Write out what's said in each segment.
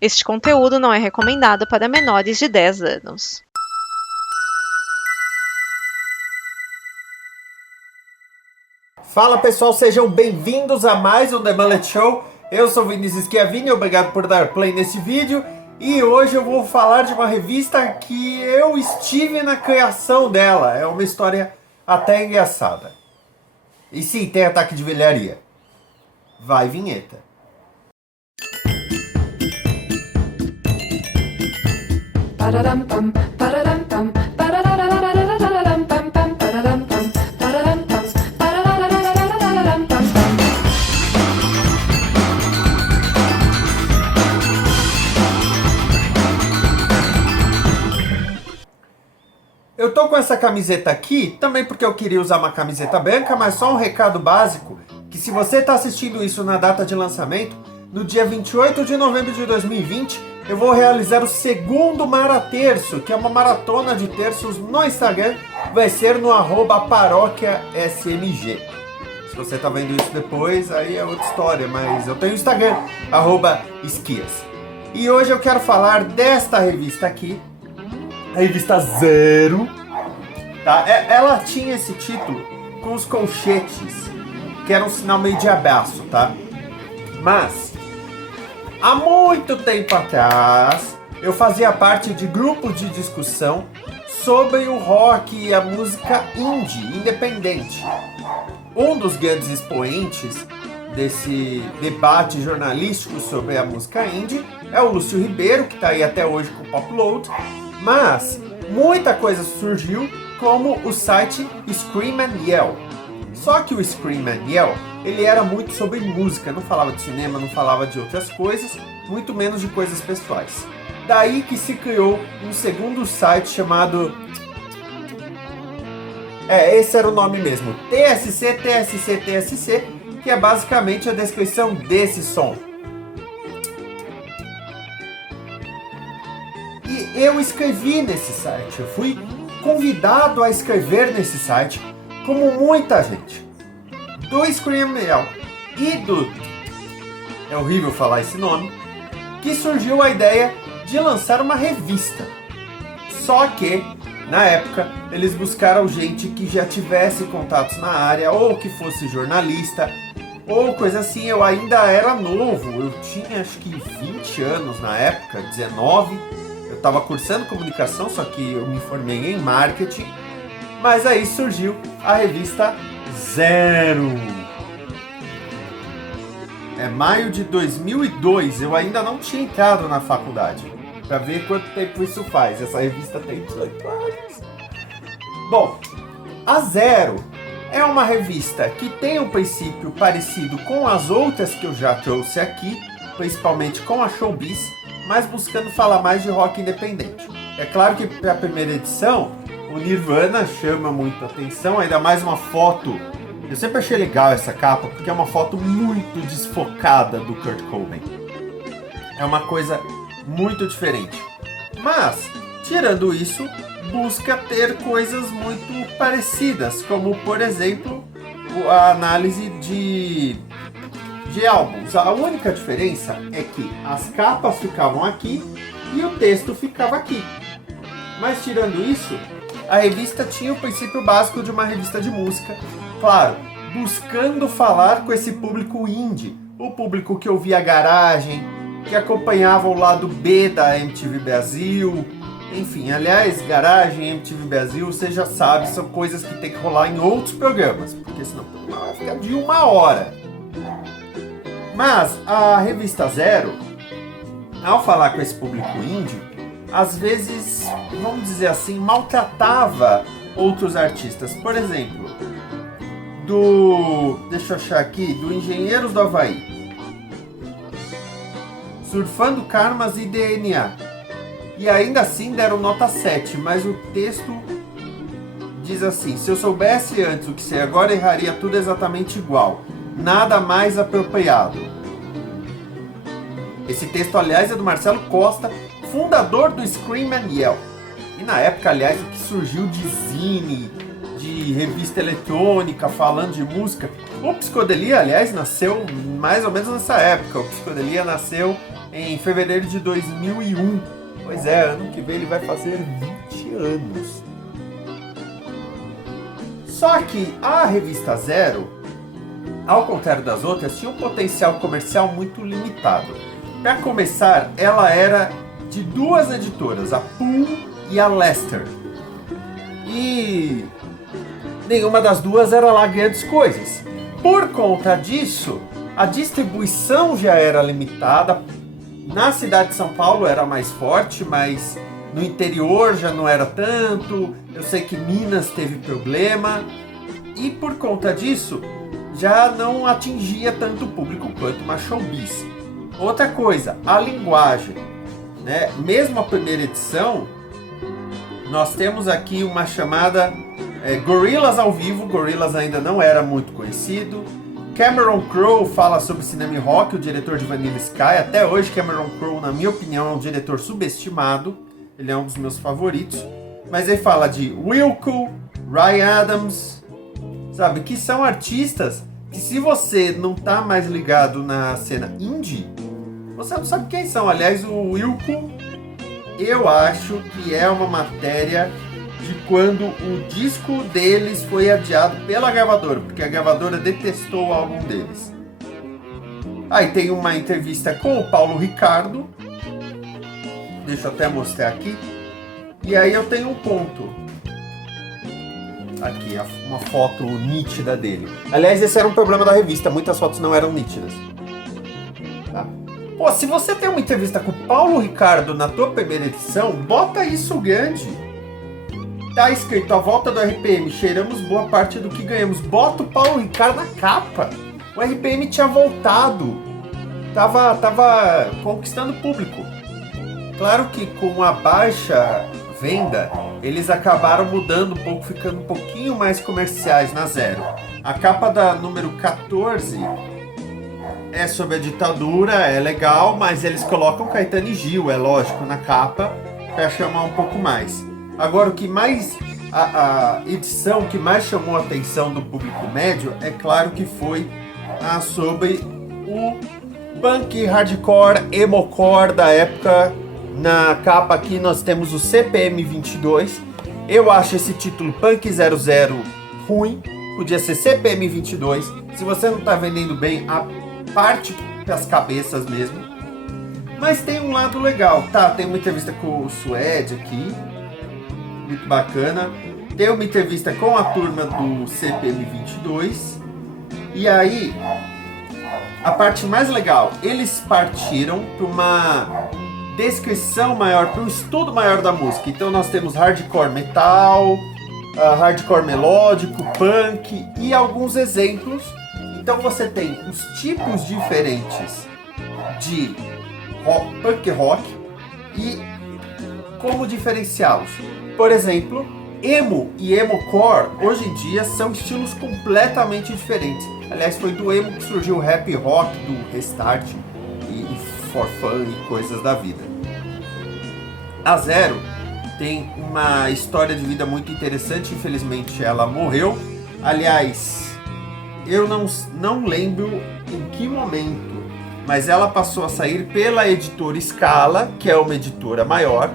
Este conteúdo não é recomendado para menores de 10 anos. Fala pessoal, sejam bem-vindos a mais um The Mullet Show. Eu sou Vinícius Schiavini, obrigado por dar play nesse vídeo. E hoje eu vou falar de uma revista que eu estive na criação dela. É uma história até engraçada. E sim, tem ataque de velharia. Vai, vinheta. Eu tô com essa camiseta aqui também porque eu queria usar uma camiseta branca, mas só um recado básico, que se você tá assistindo isso na data de lançamento, no dia 28 de novembro de 2020, eu vou realizar o segundo Maraterço, que é uma maratona de terços no Instagram, vai ser no @paróquiasmg. Se você tá vendo isso depois, aí é outra história, mas eu tenho o Instagram, @esquias. E hoje eu quero falar desta revista aqui, a revista Zero, tá? Ela tinha esse título com os colchetes, que era um sinal meio de abraço, tá? Mas, há muito tempo atrás, eu fazia parte de grupo de discussão sobre o rock e a música indie, independente. Um dos grandes expoentes desse debate jornalístico sobre a música indie é o Lúcio Ribeiro, que está aí até hoje com o Popload. Mas muita coisa surgiu, como o site Scream and Yell. Só que o Scream and Yell, ele era muito sobre música, não falava de cinema, não falava de outras coisas, muito menos de coisas pessoais. Daí que se criou um segundo site chamado... esse era o nome mesmo, TSC, que é basicamente a descrição desse som. E eu escrevi nesse site, eu fui convidado a escrever nesse site, como muita gente. Do Scream Yell e do... é horrível falar esse nome, que surgiu a ideia de lançar uma revista. Só que, na época, eles buscaram gente que já tivesse contatos na área, ou que fosse jornalista, ou coisa assim. Eu ainda era novo, eu tinha acho que 20 anos na época, 19. Eu estava cursando comunicação, só que eu me formei em marketing. Mas aí surgiu a revista Zero. É maio de 2002, eu ainda não tinha entrado na faculdade. Pra ver quanto tempo isso faz, essa revista tem 18 anos. Bom, a Zero é uma revista que tem um princípio parecido com as outras que eu já trouxe aqui, principalmente com a Showbiz, mas buscando falar mais de rock independente. É claro que para a primeira edição, o Nirvana chama muito a atenção, ainda mais uma foto. Eu sempre achei legal essa capa, porque é uma foto muito desfocada do Kurt Cobain. É uma coisa muito diferente. Mas, tirando isso, busca ter coisas muito parecidas, como, por exemplo, a análise de álbuns. A única diferença é que as capas ficavam aqui e o texto ficava aqui. Mas tirando isso, a revista tinha o princípio básico de uma revista de música, claro, buscando falar com esse público indie, o público que ouvia garagem, que acompanhava o lado B da MTV Brasil. Enfim, aliás, garagem, MTV Brasil, você já sabe, são coisas que tem que rolar em outros programas, porque senão vai ficar de 1 hora. Mas a revista Zero, ao falar com esse público indie, às vezes, vamos dizer assim, maltratava outros artistas. Por exemplo, deixa eu achar aqui, do Engenheiros do Havaí, Surfando Karmas e DNA. E ainda assim deram nota 7, mas o texto diz assim: se eu soubesse antes o que sei agora, erraria tudo exatamente igual. Nada mais apropriado. Esse texto, aliás, é do Marcelo Costa, fundador do Scream and Yell. E na época, aliás, o que surgiu de zine, de de revista eletrônica, falando de música. O Psicodelia, aliás, nasceu mais ou menos nessa época. O Psicodelia nasceu em fevereiro de 2001. Pois é, ano que vem ele vai fazer 20 anos. Só que a revista Zero, ao contrário das outras, tinha um potencial comercial muito limitado. Para começar, ela era de duas editoras, a Pool e a Lester. E nenhuma das duas era lá grandes coisas. Por conta disso, a distribuição já era limitada. Na cidade de São Paulo era mais forte, mas no interior já não era tanto. Eu sei que Minas teve problema. E por conta disso, já não atingia tanto o público quanto uma Showbiz. Outra coisa, a linguagem, né? Mesmo a primeira edição, nós temos aqui uma chamada Gorillaz ao vivo. Gorillaz ainda não era muito conhecido. Cameron Crowe fala sobre cinema e rock, o diretor de Vanilla Sky. Até hoje, Cameron Crowe, na minha opinião, é um diretor subestimado. Ele é um dos meus favoritos. Mas ele fala de Wilco, Ryan Adams, sabe? Que são artistas que, se você não tá mais ligado na cena indie, você não sabe quem são. Aliás, o Wilco, eu acho que é uma matéria de quando o disco deles foi adiado pela gravadora, porque a gravadora detestou o álbum deles. Aí tem uma entrevista com o Paulo Ricardo, deixa eu até mostrar aqui, e aí eu tenho um ponto, aqui, uma foto nítida dele. Aliás, esse era um problema da revista, muitas fotos não eram nítidas. Tá? Pô, se você tem uma entrevista com o Paulo Ricardo na tua primeira edição, bota isso grande. Tá escrito: a volta do RPM, cheiramos boa parte do que ganhamos. Bota o Paulo Ricardo na capa. O RPM tinha voltado. Tava conquistando público. Claro que com a baixa venda, eles acabaram mudando um pouco, ficando um pouquinho mais comerciais na Zero. A capa da número 14 é sobre a ditadura, é legal, mas eles colocam Caetano e Gil, é lógico, na capa, para chamar um pouco mais. Agora, o que mais, a edição que mais chamou a atenção do público médio, é claro que foi a sobre o punk, hardcore, emocore da época. Na capa aqui nós temos o CPM 22. Eu acho esse título Punk 00 ruim, podia ser CPM 22. Se você não tá vendendo bem, a parte das cabeças mesmo. Mas tem um lado legal, tá? Tem uma entrevista com o Suede aqui, muito bacana. Tem uma entrevista com a turma do CPM 22. E aí, a parte mais legal, eles partiram para uma descrição maior, para um estudo maior da música. Então nós temos hardcore metal, hardcore melódico, punk e alguns exemplos. Então você tem os tipos diferentes de punk rock e como diferenciá-los. Por exemplo, emo e emocore hoje em dia são estilos completamente diferentes. Aliás, foi do emo que surgiu o rap rock, do Restart e For Fun e coisas da vida. A Zero tem uma história de vida muito interessante. Infelizmente ela morreu. Aliás, eu não lembro em que momento, mas ela passou a sair pela editora Scala, que é uma editora maior.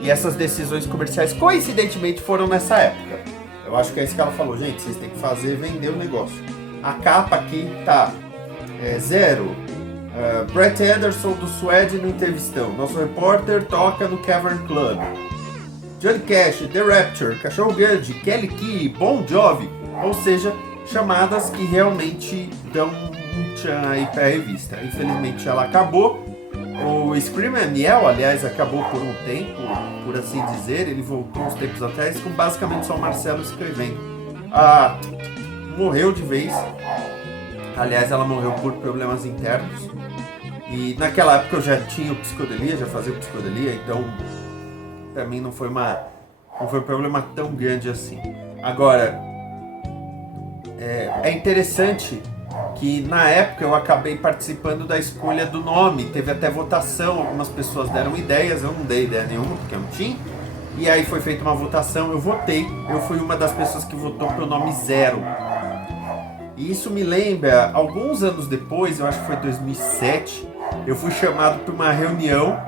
E essas decisões comerciais, coincidentemente, foram nessa época. Eu acho que é isso que ela falou: gente, vocês têm que fazer, vender o negócio. A capa aqui tá Zero, Brett Anderson do Suede no entrevistão. Nosso repórter toca no Cavern Club. Johnny Cash, The Rapture, Cachorro Grande, Kelly Key, Bon Jovi. Ou seja, chamadas que realmente dão um tchan aí pra revista. Infelizmente ela acabou. O Scream and Yell, aliás, acabou por um tempo, por assim dizer. Ele voltou uns tempos atrás com basicamente só o Marcelo escrevendo. Morreu de vez. Aliás, ela morreu por problemas internos. E naquela época eu já tinha o Psicodelia, já fazia o Psicodelia, então pra mim não foi um problema tão grande assim. Agora, é interessante que na época eu acabei participando da escolha do nome. Teve até votação, algumas pessoas deram ideias, eu não dei ideia nenhuma, porque eu não tinha. E aí foi feita uma votação, eu votei, eu fui uma das pessoas que votou pro nome Zero. E isso me lembra, alguns anos depois, eu acho que foi 2007, eu fui chamado para uma reunião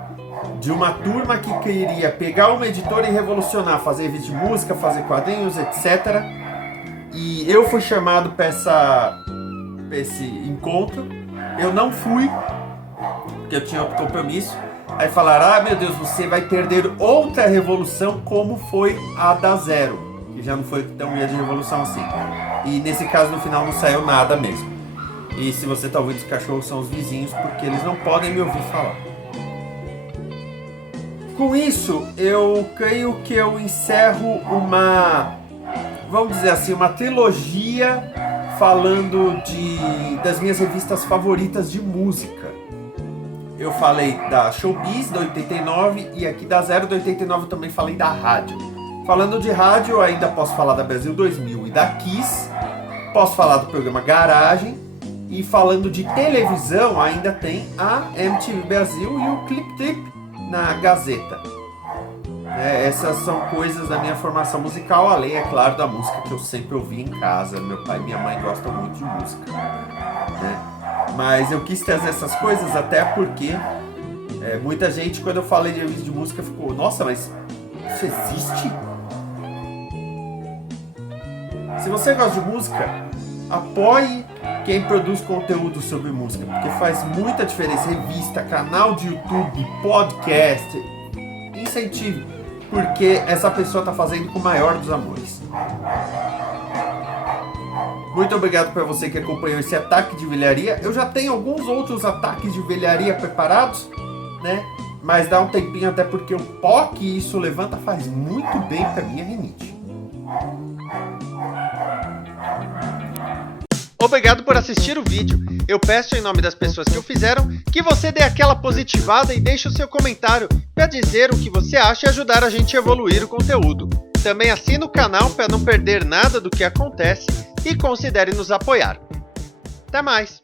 de uma turma que queria pegar uma editora e revolucionar, fazer vídeo de música, fazer quadrinhos, etc. E eu fui chamado para esse encontro, eu não fui, porque eu tinha outro compromisso. Aí falaram, meu Deus, você vai perder outra revolução como foi a da Zero, que já não foi tão grande revolução assim. E nesse caso, no final, não saiu nada mesmo. E se você tá ouvindo, os cachorros são os vizinhos, porque eles não podem me ouvir falar. Com isso, eu creio que eu encerro vamos dizer assim, uma trilogia falando das minhas revistas favoritas de música. Eu falei da Showbiz, da 89, e aqui da Zero, da 89, eu também falei da rádio. Falando de rádio, eu ainda posso falar da Brasil 2000 e da Kiss, posso falar do programa Garagem, e falando de televisão, ainda tem a MTV Brasil e o Clip Trip na Gazeta. Essas são coisas da minha formação musical, além, é claro, da música que eu sempre ouvi em casa. Meu pai e minha mãe gostam muito de música, né? Mas eu quis trazer essas coisas até porque muita gente, quando eu falei de revista de música, ficou, nossa, mas isso existe? Se você gosta de música, apoie quem produz conteúdo sobre música, porque faz muita diferença. Revista, canal de YouTube, podcast, incentive, porque essa pessoa está fazendo com o maior dos amores. Muito obrigado para você que acompanhou esse ataque de velharia. Eu já tenho alguns outros ataques de velharia preparados, né? Mas dá um tempinho, até porque o pó que isso levanta faz muito bem para minha rinite. Obrigado por assistir o vídeo. Eu peço em nome das pessoas que o fizeram que você dê aquela positivada e deixe o seu comentário para dizer o que você acha e ajudar a gente a evoluir o conteúdo. Também assine o canal para não perder nada do que acontece e considere nos apoiar. Até mais!